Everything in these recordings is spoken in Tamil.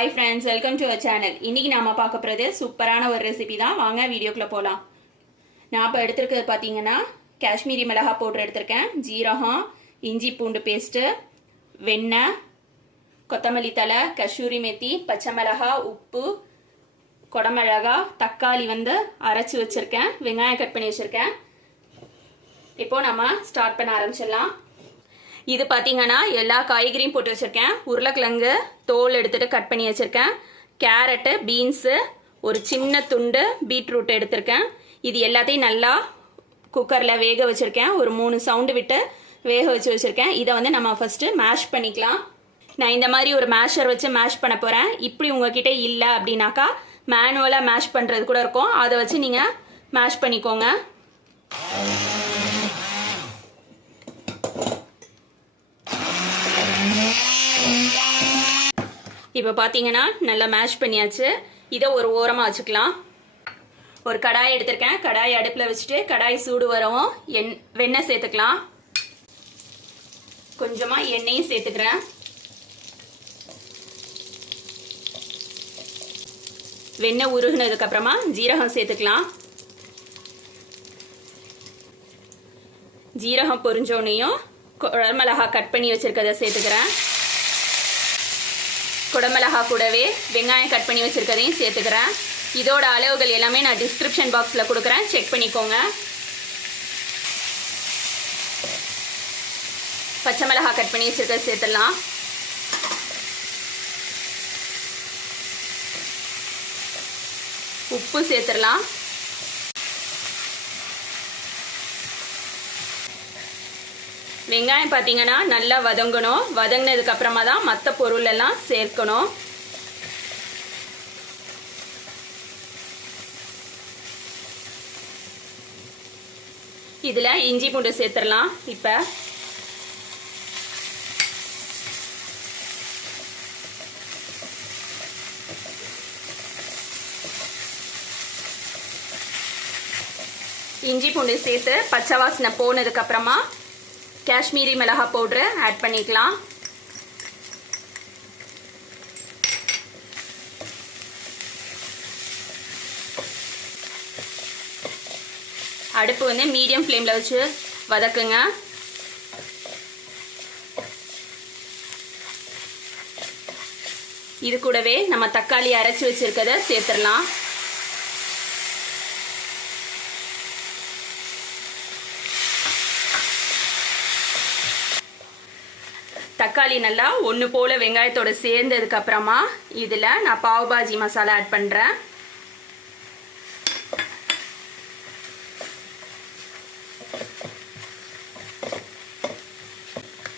Hi friends, welcome to our channel. இன்னைக்கு நாம பார்க்க போறது சூப்பரான ஒரு ரெசிபி தான். வாங்க வீடியோக்குள்ள போலாம். நான் இப்ப எடுத்துக்கிறது பாத்தீங்கன்னா காஷ்மீரி மிளகாய் பவுடர் எடுத்துர்க்கேன், ஜீரகம், இஞ்சி பூண்டு பேஸ்ட், வெண்ணெய், கொத்தமல்லி தழை, கசூரி மெத்தி, பச்சை மிளகாய், உப்பு, கொடமிளகாய், தக்காளி வந்து அரைச்சு வச்சிருக்கேன், வெங்காயம் கட் பண்ணி வச்சிருக்கேன். இப்போ நம்ம ஸ்டார்ட் பண்ண ஆரம்பிச்சிடலாம். இது பாத்தீங்கன்னா எல்லா காய்கறியும் போட்டு வச்சிருக்கேன். உருளைக்கிழங்கு தோல் எடுத்துட்டு கட் பண்ணி வச்சிருக்கேன், கேரட், பீன்ஸ், ஒரு சின்ன துண்டு பீட்ரூட் எடுத்திருக்கேன். இது எல்லாத்தையும் நல்லா குக்கர்ல வேக வச்சிருக்கேன். ஒரு 3 சவுண்டு விட்டு வேக வச்சிருக்கேன். இதை வந்து நம்ம ஃபர்ஸ்ட் மேஷ் பண்ணிக்கலாம். நான் இந்த மாதிரி ஒரு மேஷர் வச்சு மேஷ் பண்ண போறேன். இப்படி உங்ககிட்ட இல்லை அப்படின்னாக்கா மேனுவலா மேஷ் பண்றது கூட இருக்கும், அதை வச்சு நீங்க மேஷ் பண்ணிக்கோங்க. இப்போ பார்த்தீங்கன்னா நல்லா மேஷ் பண்ணியாச்சு. இதை ஒரு ஓரமாக வச்சுக்கலாம். ஒரு கடாய் எடுத்திருக்கேன். கடாய் அடுப்பில் வச்சுட்டு கடாய் சூடு வரவும் வெண்ணெய் சேர்த்துக்கலாம். கொஞ்சமாக எண்ணெயும் சேர்த்துக்கிறேன். வெண்ணெய் உருகுனதுக்கு அப்புறமா ஜீரகம் சேர்த்துக்கலாம். ஜீரகம் பொரிஞ்சோனையும் குடமிளகாய் கட் பண்ணி வச்சிருக்கதை சேர்த்துக்கிறேன். குடமிளகாய் கூடவே வெங்காயம் கட் பண்ணி வச்சிருக்கதையும் சேர்த்துக்கிறேன். இதோட அளவுகள் எல்லாமே நான் டிஸ்கிரிப்ஷன் பாக்ஸில் கொடுக்குறேன், செக் பண்ணிக்கோங்க. பச்சை மிளகாய் கட் பண்ணி வச்சிருக்கதை சேர்த்துடலாம். உப்பு சேர்த்துடலாம். வெங்காயம் பார்த்தீங்கன்னா நல்லா வதங்கணும். வதங்கினதுக்கு அப்புறமா தான் மற்ற பொருள் எல்லாம் சேர்க்கணும். இதில் இஞ்சி பூண்டு சேர்த்துடலாம். இப்போ இஞ்சி பூண்டு சேர்த்து பச்சை வாசனை போனதுக்கு அப்புறமா காஷ்மீரி மிளகாய் பவுடரை ஆட் பண்ணிக்கலாம். அடுப்பு வந்து மீடியம் ஃப்ளேமில் வச்சு வதக்குங்க. இது கூடவே நம்ம தக்காளி அரைச்சி வச்சிருக்கதை சேர்த்துடலாம். தக்காளி நல்லா ஒன்று போல் வெங்காயத்தோடு சேர்ந்ததுக்கு அப்புறமா இதில் நான் பாவ் பாஜி மசாலா ஆட் பண்ணுறேன்.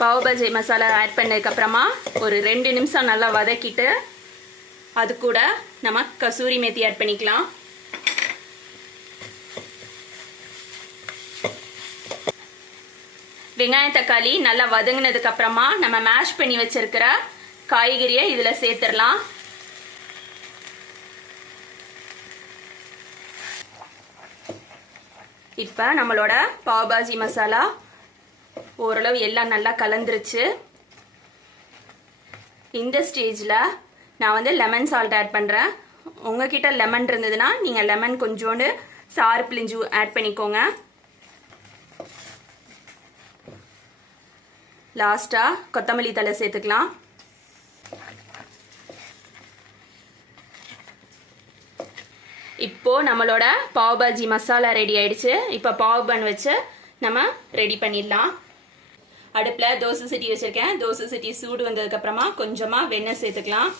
பாவ் பாஜி மசாலா ஆட் பண்ணதுக்கப்புறமா ஒரு 2 நிமிஷம் நல்லா வதக்கிட்டு அது கூட நம்ம கசூரி மெத்தி ஆட் பண்ணிக்கலாம். வெங்காயம் தக்காளி நல்லா வதங்கினதுக்கு அப்புறமா நம்ம மேஷ் பண்ணி வச்சிருக்கிற காய்கறியை இதில் சேர்த்துடலாம். இப்போ நம்மளோட பாவ் பாஜி மசாலா ஓரளவு எல்லாம் நல்லா கலந்துருச்சு. இந்த ஸ்டேஜில் நான் வந்து லெமன் சால்ட் ஆட் பண்ணுறேன். உங்ககிட்ட லெமன் இருந்ததுன்னா நீங்கள் லெமன் கொஞ்சோண்டு சாறு பிழிஞ்சு ஆட் பண்ணிக்கோங்க. லாஸ்டா கொத்தமல்லி தழை சேர்த்துக்கலாம். இப்போ நம்மளோட பாவ் பாஜி மசாலா ரெடி ஆயிடுச்சு. இப்போ பாவ் பன் வச்சு நம்ம ரெடி பண்ணிடலாம். அடுப்பில் தோசை சட்டி வச்சிருக்கேன். தோசை சட்டி சூடு வந்ததுக்கு அப்புறமா கொஞ்சமாக வெண்ணெய் சேர்த்துக்கலாம்.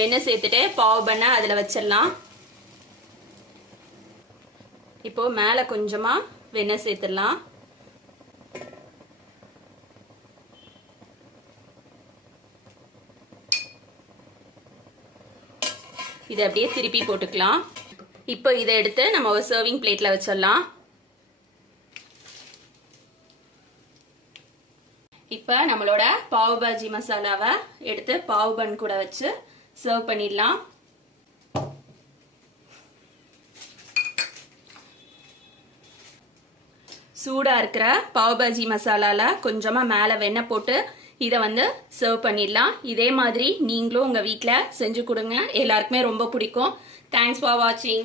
வெண்ணெய் சேர்த்துட்டு பாவ் பண்ணை அதில் வச்சிடலாம். இப்போ மேலே கொஞ்சமாக வெண்ணெய் சேர்த்துடலாம். இதை அப்படியே திருப்பி போட்டுக்கலாம். இப்போ இதை எடுத்து நம்ம ஒரு சர்விங் பிளேட்ல வச்சிடலாம். இப்போ நம்மளோட பாவ் பாஜி மசாலாவை எடுத்து பாவ் பன் கூட வச்சு சர்வ் பண்ணிடலாம். சூடா இருக்கிற பாவ் பாஜி மசாலால கொஞ்சமா மேலே வெண்ணெய் போட்டு இதை வந்து சர்வ் பண்ணிடலாம். இதே மாதிரி நீங்களும் உங்கள் வீட்டில் செஞ்சு கொடுங்க, எல்லாருக்குமே ரொம்ப பிடிக்கும். தேங்க்ஸ் ஃபார் வாட்சிங்.